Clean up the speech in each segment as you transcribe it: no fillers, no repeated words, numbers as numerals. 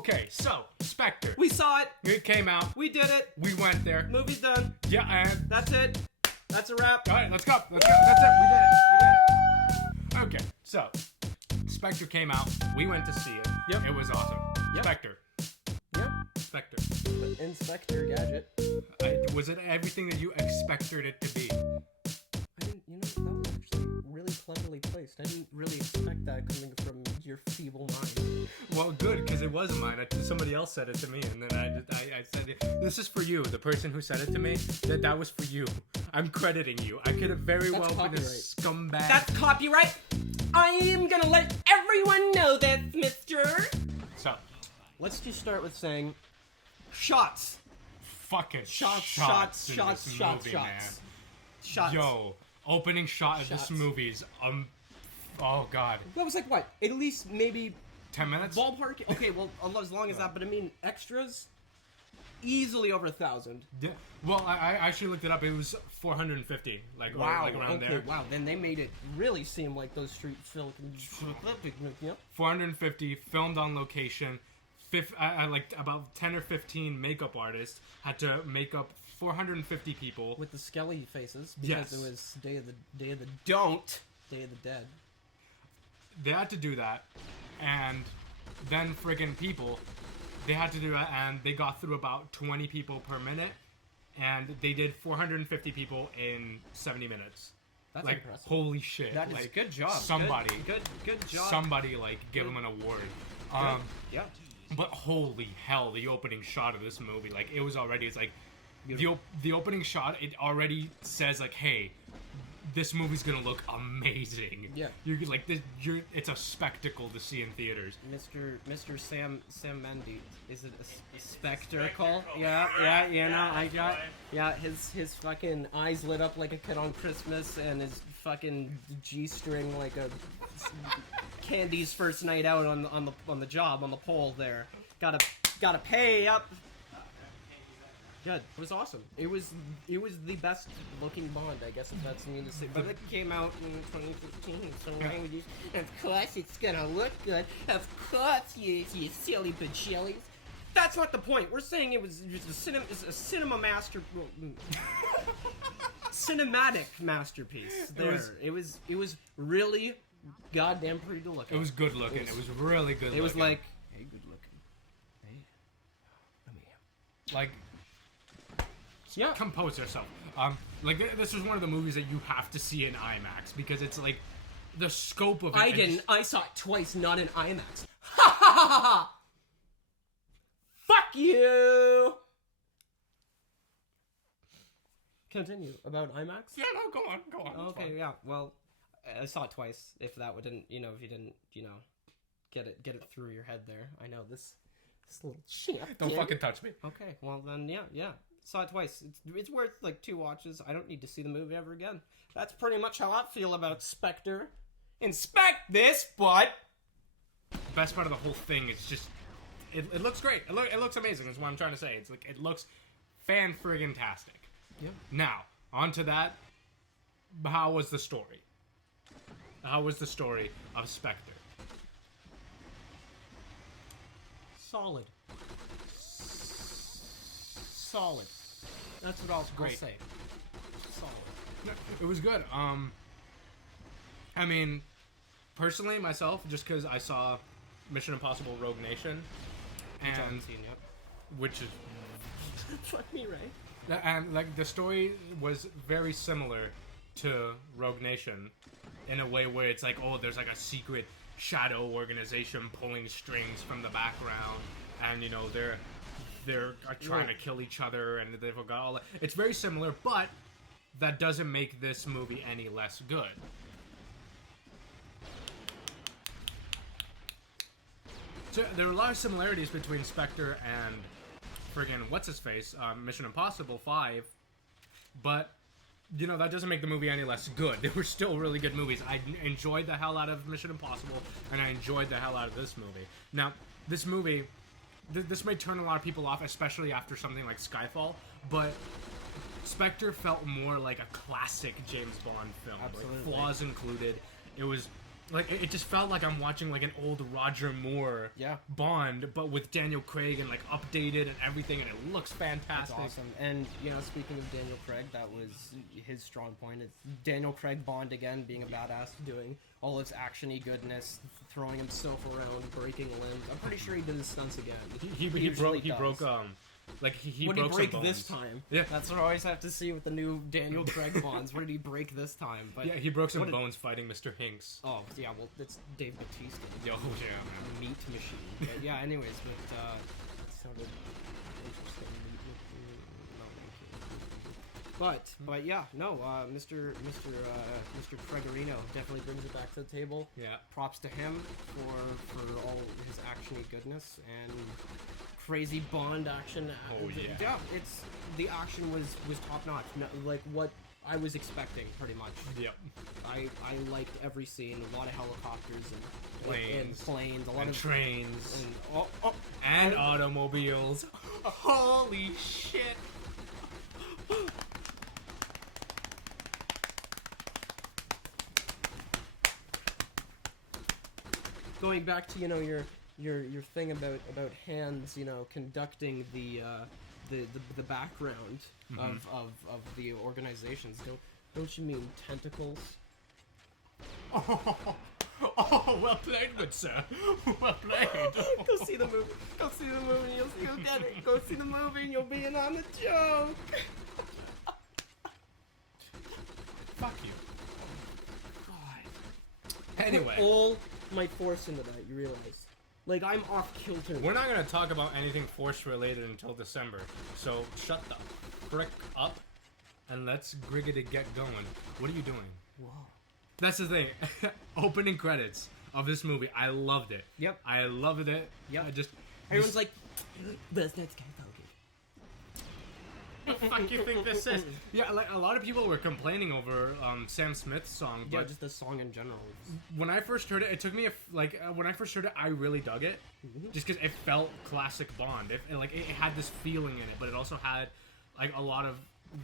Okay, so, Spectre. We saw it. It came out. We did it. We went there. Movie's done. Yeah, and... That's it. That's a wrap. Alright, let's go. Let's go. That's it. We did it. Okay, so, Spectre came out. We went to see it. Yep. It was awesome. Yep. Spectre. Yep. Spectre. Inspector Gadget. Was it everything that you expected it to be? I didn't, that was actually really cleverly placed. I didn't really expect that coming from your feeble mind. Well, good, because it wasn't mine. Somebody else said it to me, and then I said, this is for you. The person who said it to me, that was for you. I'm crediting you. I could have very well been a scumbag. That's copyright. I am gonna let everyone know this, mister. So, let's just start with saying, shots. Fucking Shots. Man. Shots. Yo, opening shot of this movie's, oh god. That was like what? At least maybe 10 minutes? Ballpark? Okay, well, as long as that, but I mean, extras? Easily over 1,000. Yeah. Well, I actually looked it up. It was 450, like, wow, like around there. Wow, then they made it really seem like those street film. Yep. 450, filmed on location. Like about 10 or 15 makeup artists had to make up 450 people with the skelly faces because it was Day of the Day of the Dead. They had to do that, and then friggin' people, they had to do that, and they got through about 20 people per minute, and they did 450 people in 70 minutes. That's like, impressive. Holy shit! That is like, good job. Somebody, good job. Somebody like give them an award. Yeah. But holy hell, the opening shot of this movie, like, it was already, it's like, the opening shot, it already says, like, hey, this movie's gonna look amazing. Yeah. You're like, it's a spectacle to see in theaters. Mr. Sam Mendy, is it a spectacle? Yeah, I got, yeah, his fucking eyes lit up like a kid on Christmas, and his fucking G-string like a Candy's first night out on the job, on the pole there. Gotta pay up. Good. It was awesome. It was the best looking Bond, I guess, if that's mean to say. But it came out in 2015, so of course it's gonna look good. Of course, you silly bajillies. That's not the point. We're saying it was just a cinema master, cinematic masterpiece. It was really goddamn pretty to look at. It was good looking. It was really good looking. It was like, hey, good looking. Hey, let me like. Yeah. Compose yourself. Like, this was one of the movies that you have to see in IMAX, because it's like the scope of it. I saw it twice, not in IMAX. Ha ha ha ha ha! Fuck you! Continue about IMAX? Yeah, no, go on. Okay, yeah. Well, I saw it twice. If that didn't, if you didn't, get it through your head there. I know this little champ. Don't fucking touch me. Okay, well then, yeah. Saw it twice. It's worth like 2 watches. I don't need to see the movie ever again. That's pretty much how I feel about Spectre. Inspect this, but the best part of the whole thing is just it looks great. It looks amazing. That's what I'm trying to say. It's like, it looks fan-friggin-tastic. Yeah. Now, on to that. How was the story? How was the story of Spectre? Solid. That's what I'll say. Solid. It was good. I mean, personally, myself, just because I saw Mission Impossible Rogue Nation, Which I haven't seen yet. Which is... Fuck me, right? And, like, the story was very similar to Rogue Nation in a way where it's like, oh, there's like a secret shadow organization pulling strings from the background, and, they're trying to kill each other, and they've got all that. It's very similar, but that doesn't make this movie any less good. So there are a lot of similarities between Spectre and friggin' what's-his-face, Mission Impossible 5, but, that doesn't make the movie any less good. They were still really good movies. I enjoyed the hell out of Mission Impossible, and I enjoyed the hell out of this movie. Now, this movie... This may turn a lot of people off, especially after something like Skyfall, but Spectre felt more like a classic James Bond film. Absolutely. Like, flaws included. It was like it just felt like I'm watching like an old Roger Moore Yeah. Bond, but with Daniel Craig and like updated and everything, and it looks fantastic. That's awesome. And, you know, speaking of Daniel Craig, that was his strong point. It's Daniel Craig Bond again, being a badass, doing all his action-y goodness, throwing himself around, breaking limbs. I'm pretty sure he did his stunts again. He broke like he What did he broke break some this bones. time? Yeah. That's what I always have to see with the new Daniel Craig Bonds. What did he break this time? But Yeah, he broke some what did- bones fighting Mr. Hinks. Oh, yeah, well, it's Dave Bautista. Yo, yeah, man. Meat machine. But yeah, anyways, but, it sounded interesting. But yeah, no, Mr. Craigorino definitely brings it back to the table. Yeah. Props to him for all his actiony goodness and crazy Bond action. Oh, yeah. Yeah, it's the action was top notch. No, like what I was expecting, pretty much. Yep. I liked every scene. A lot of helicopters and Planes. planes. A lot And of trains. And And automobiles. Holy shit. going back to your thing about hands, conducting the background of the organizations. Don't you mean tentacles? Oh, well played, good sir. Well played. Go see the movie. Go see the movie. You'll get it. Go see the movie and you'll be in on the joke. Fuck you. God. Anyway. Put all my force into that. You realize? Like I'm off kilter. We're not gonna talk about anything Force related until December, so shut the frick up and let's Friggity get going. What are you doing? Whoa. That's the thing. Opening credits of this movie, I loved it. Yep. I loved it. Yep. I just Everyone's like, "That's not what the fuck you think this is? Yeah, like a lot of people were complaining over Sam Smith's song, Yeah, but just the song in general. when I first heard it, it took me when I first heard it, I really dug it, just because it felt classic Bond. It had this feeling in it, but it also had like a lot of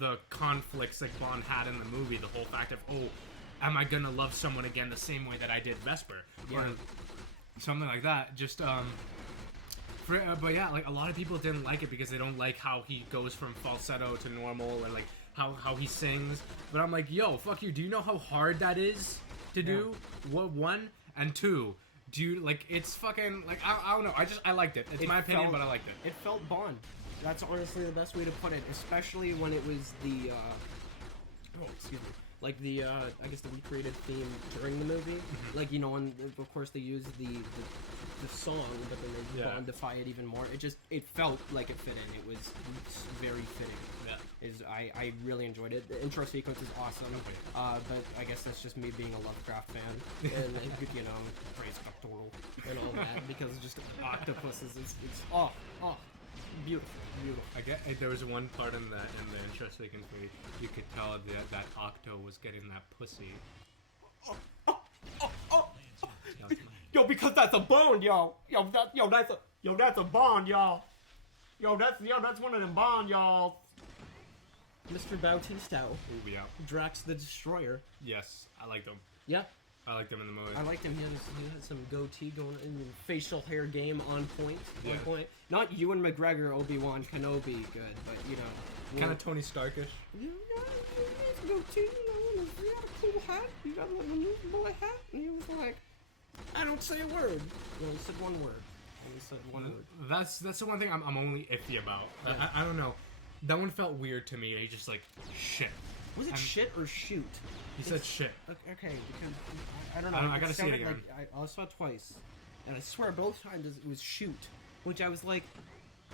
the conflicts like Bond had in the movie. The whole fact of, oh, am I gonna love someone again the same way that I did Vesper, or something like that? Just but yeah, like a lot of people didn't like it because they don't like how he goes from falsetto to normal, and like how he sings. But I'm like, yo, fuck you. Do you know how hard that is to do? What, one and two? Do you like? It's fucking like I don't know. I liked it. It's my opinion, but I liked it. It felt Bond. That's honestly the best way to put it, especially when it was the excuse me. Like the, I guess the recreated theme during the movie. Like, and of course they used the song, but then they Bondify it even more. It felt like it fit in. It was very fitting. Yeah. I really enjoyed it. The intro sequence is awesome. But I guess that's just me being a Lovecraft fan. And, praise Cthulhu and all that, because just octopuses, it's beautiful. I get there was one part in the intro sequence where you could tell that Octo was getting that pussy. Yo, because that's a Bond, yo. That's a Bond, y'all. That's one of them Bond, y'all. Mr. Bautista, Ooh, yeah. Drax the Destroyer. Yes, I liked him. Yeah. I liked him in the movie. I liked him. He had some goatee going on, facial hair game on point. Yeah. On point. Not Ewan McGregor, Obi-Wan Kenobi, good, but Kind of Tony Starkish. You got a goatee, you got a cool hat, you got a little newsboy hat, and he was like, I don't say a word. He only said one word. That's the one thing I'm only iffy about. Yeah. I don't know. That one felt weird to me. He just like shit. Was it shit or shoot? He said shit. Okay, because I don't know. I gotta see it again. I saw it twice, and I swear both times it was shoot, which I was like,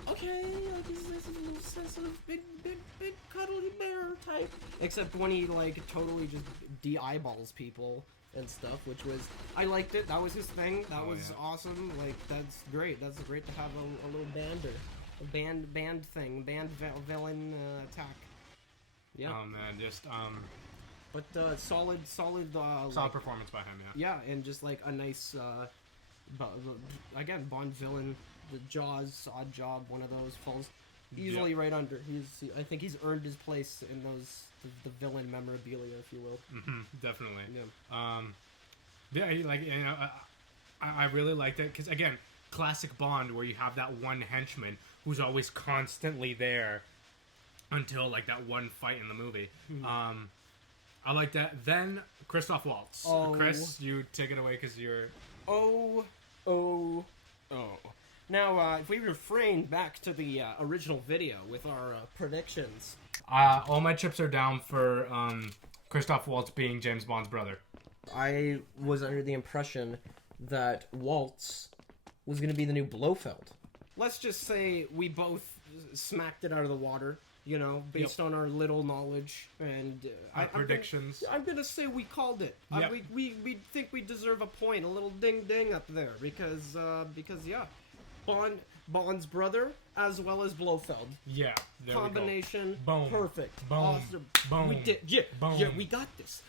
okay, like this is a little sensitive, big cuddly bear type. Except when he like totally just de-eyeballs people and stuff, which was, I liked it. That was his thing. That was awesome. Like, that's great. That's great to have a little bander, a band thing, villain attack. Yeah. Oh man, just But solid like, performance by him, yeah. Yeah, and just like a nice again, Bond villain, the Jaws, Odd Job, one of those falls easily right under. I think he's earned his place in those the villain memorabilia, if you will. Definitely. Yeah. Yeah, I really liked it because again, classic Bond where you have that one henchman who's always constantly there until like that one fight in the movie. I like that. Then Christoph Waltz. Oh. Chris, you take it away because you're. Oh. Now, if we refrain back to the original video with our predictions. All my chips are down for Christoph Waltz being James Bond's brother. I was under the impression that Waltz was going to be the new Blofeld. Let's just say we both smacked it out of the water, you know, based on our little knowledge and predictions. I'm going to say we called it. Yep. We think we deserve a point, a little ding up there because yeah, Bond's brother as well as Blofeld. Yeah, there Combination, we go. Boom. Perfect, Boom. awesome. Boom. We did, yeah, Boom. yeah. We got this.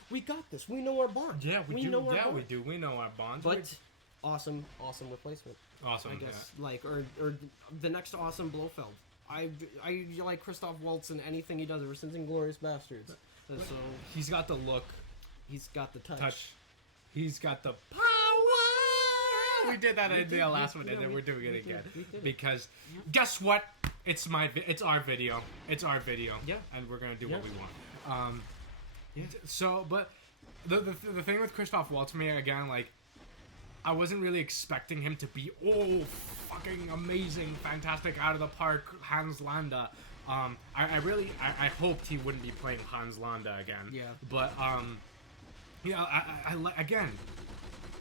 We know our Bond. Yeah, we do. know our Yeah, Bond. we do. We know our Bonds. But awesome replacement. Awesome. I guess or the next awesome Blofeld. I like Christoph Waltz in anything he does ever since Inglourious Bastards. So he's got the look. he's got the touch. He's got the power. We did that in the last one, and then we're doing it again because guess what? It's our video. It's our video. Yeah, and we're gonna do what we want. So, but the thing with Christoph Waltz, me again, like I wasn't really expecting him to be fucking amazing, fantastic, out of the park, Hans Landa. I hoped he wouldn't be playing Hans Landa again. Yeah. But I again,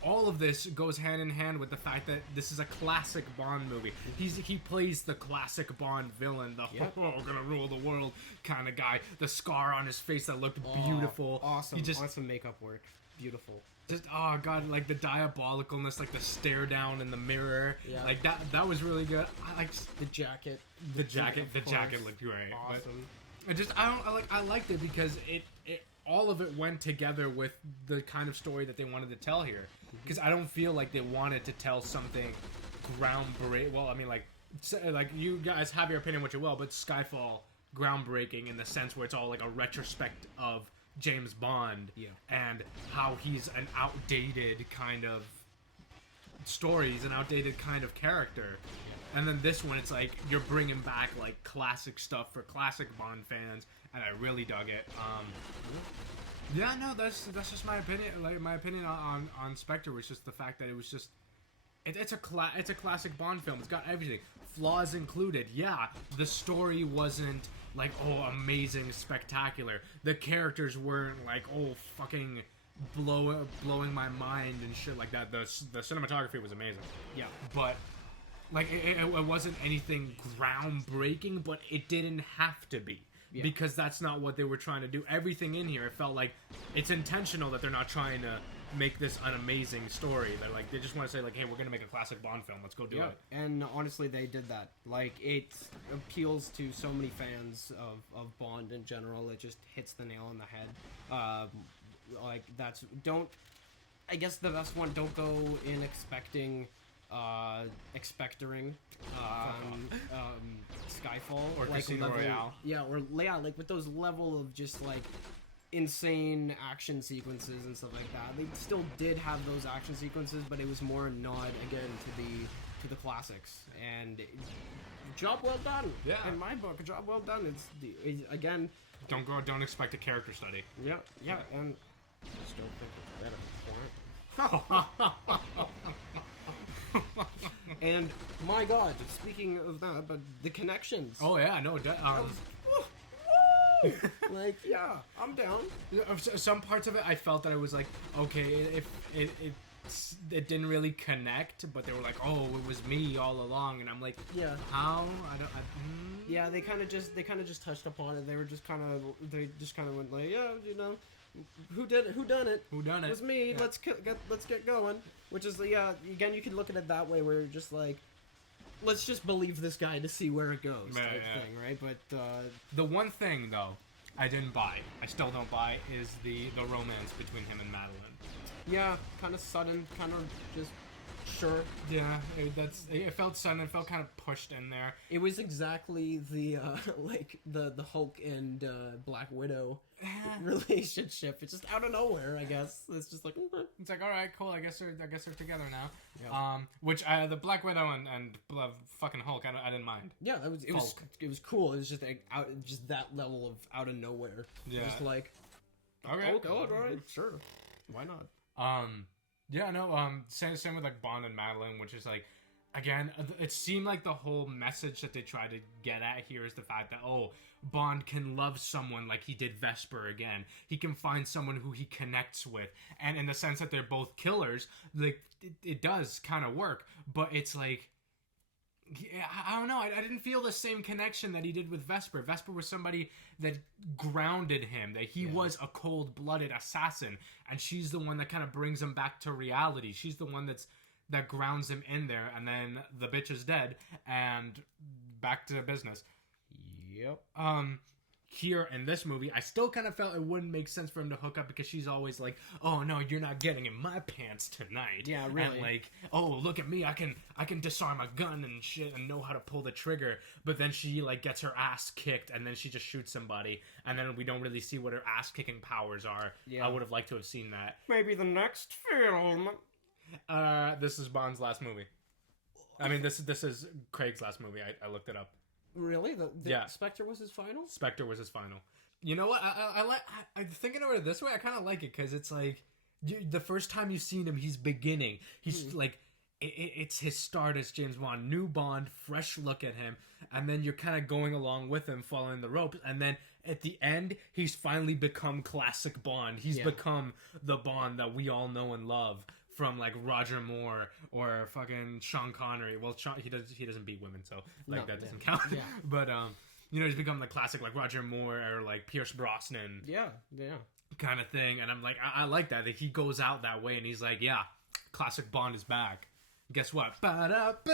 all of this goes hand in hand with the fact that this is a classic Bond movie. He plays the classic Bond villain, the gonna rule the world kind of guy. The scar on his face that looked beautiful. Awesome. He just awesome makeup work. Beautiful. Just god, like the diabolicalness, like the stare down in the mirror, Yeah. like that was really good. I like The jacket. the jacket looked great. Awesome. But I liked it because it all of it went together with the kind of story that they wanted to tell here. Because I don't feel like they wanted to tell something groundbreaking. Well, I mean, like you guys have your opinion what you will, but Skyfall groundbreaking in the sense where it's all like a retrospect of James Bond and how he's an outdated kind of story, he's an outdated kind of character. And then this one, it's like you're bringing back like classic stuff for classic Bond fans, and I really dug it. Yeah, no, that's just my opinion. Like my opinion on Spectre was just the fact that it was just it's a classic Bond film. It's got everything, flaws included. Yeah, the story wasn't like amazing, spectacular. The characters weren't like fucking blowing my mind and shit like that. The cinematography was amazing. Yeah, but like it wasn't anything groundbreaking, but it didn't have to be. Yeah. Because that's not what they were trying to do. Everything in here, it felt like it's intentional that they're not trying to make this an amazing story. They're like, they just want to say like, hey, we're gonna make a classic Bond film. Let's go do it. And honestly, they did that. Like, it appeals to so many fans of Bond in general. It just hits the nail on the head. Like I guess the best one. Don't go in expecting Skyfall or like Casino Royale. Yeah, like with those level of just like insane action sequences and stuff like that. They still did have those action sequences, but it was more a nod again to the classics. And job well done. Yeah, in my book, job well done. It's again. Don't expect a character study. Yeah, and just don't think it's better. And my God, speaking of that, but the connections. Oh yeah, no. Like, yeah, I'm down. Some parts of it, I felt that it was like, okay, it didn't really connect, but they were like, oh, it was me all along, and I'm like, yeah, how? Yeah, they kind of just touched upon it. They just kind of went like, yeah, you know, who done it? It was me. Yeah. Let's get going. Which is, yeah, again, you could look at it that way, where you're just like, let's just believe this guy to see where it goes, type thing, right? But the one thing though, I didn't buy, I still don't buy, is the romance between him and Madeline. Yeah, kind of sudden, kind of just sure. Yeah, it felt sudden. It felt kind of pushed in there. It was exactly the like the Hulk and Black Widow relationship. It's just out of nowhere, I guess. It's just like It's like, all right, cool. I guess they're together now. Yeah. Which the Black Widow and fucking Hulk, I didn't mind. Yeah, it was cool. It was just like just that level of out of nowhere. Yeah. Just like Okay. all right, sure, why not? Yeah, no. Same with like Bond and Madeline, which is like, again, it seemed like the whole message that they tried to get at here is the fact that Bond can love someone like he did Vesper again. He can find someone who he connects with, and in the sense that they're both killers, like it does kind of work. But it's like, I don't know. I didn't feel the same connection that he did with Vesper. Vesper was somebody that grounded him, that he was a cold-blooded assassin, and she's the one that kind of brings him back to reality. She's the one that grounds him in there, and then the bitch is dead, and back to business. Yep. Here in this movie, I still kind of felt it wouldn't make sense for him to hook up because she's always like, "Oh no, you're not getting in my pants tonight." Yeah, really. And like, "Oh, look at me, I can disarm a gun and shit and know how to pull the trigger." But then she like gets her ass kicked and then she just shoots somebody, and then we don't really see what her ass kicking powers are. Yeah. I would have liked to have seen that. Maybe the next film. This is Bond's last movie. I mean, this is Craig's last movie. I looked it up. Really? The yeah. Spectre was his final? Spectre was his final. You know what? I'm thinking about it this way. I kind of like it because it's like the first time you've seen him, he's beginning. He's like, it's his start as James Bond. New Bond, fresh look at him. And then you're kind of going along with him, following the ropes. And then at the end, he's finally become classic Bond. He's become the Bond that we all know and love. From like Roger Moore or fucking Sean Connery. Well, he doesn't beat women, so like that doesn't count. Yeah. But he's become the classic like Roger Moore or like Pierce Brosnan. Yeah. Kind of thing, and I'm like, I like that he goes out that way, and he's like, yeah, classic Bond is back. Guess what? Yep.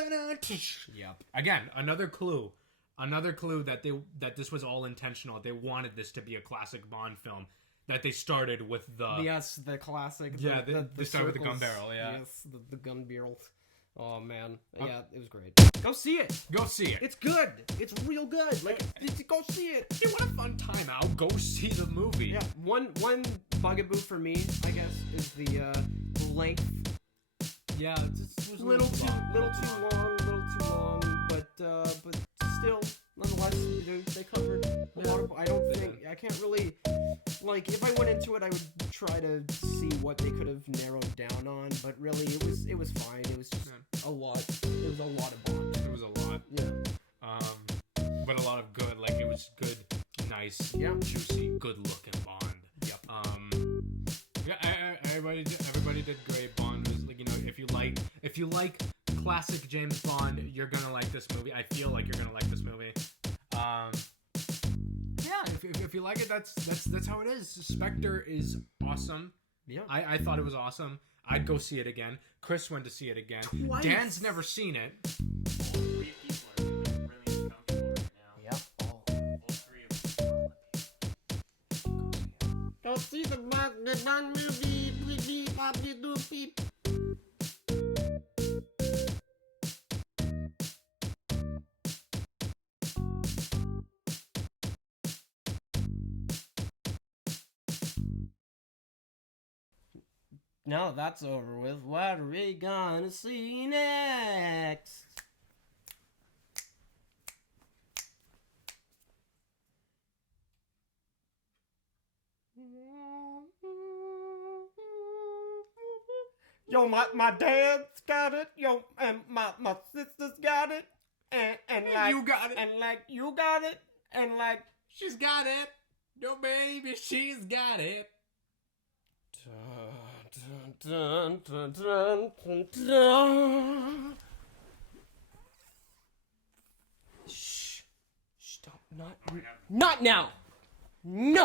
Again, another clue that this was all intentional. They wanted this to be a classic Bond film. That they started with the classic. Yeah, they started with the gun barrel, yeah. Yes, the gun barrel. Oh, man. Yeah, it was great. Go see it. It's good. It's real good. Like, go see it. Hey, what a fun time out. Go see the movie. Yeah, one bugaboo for me, I guess, is the length. Yeah, it was a little too long, but still, nonetheless, they covered a lot of. I can't really, like, if I went into it, I would try to see what they could have narrowed down on, but really, it was fine. It was just a lot. It was a lot of Bond. It was a lot. Yeah. But a lot of good. Like, it was good, nice, juicy, good-looking Bond. Yep. Yeah, everybody did great. Bond was like, if you like classic James Bond, you're gonna like this movie. I feel like you're gonna like this movie. If you like it, that's how it is. Spectre is awesome. Yeah, I thought it was awesome. I'd go see it again. Chris went to see it again. Twice. Dan's never seen it. All three people are really uncomfortable right now. Yep. All three of them. Go see the Bond movie. Now that's over with, what are we gonna see next? Yo, my dad's got it. Yo, and my sister's got it. And like you got it. And like you got it. And like she's got it. Yo, baby, she's got it. Dun, dun, dun, dun, dun. Shh. Stop. Not now. No.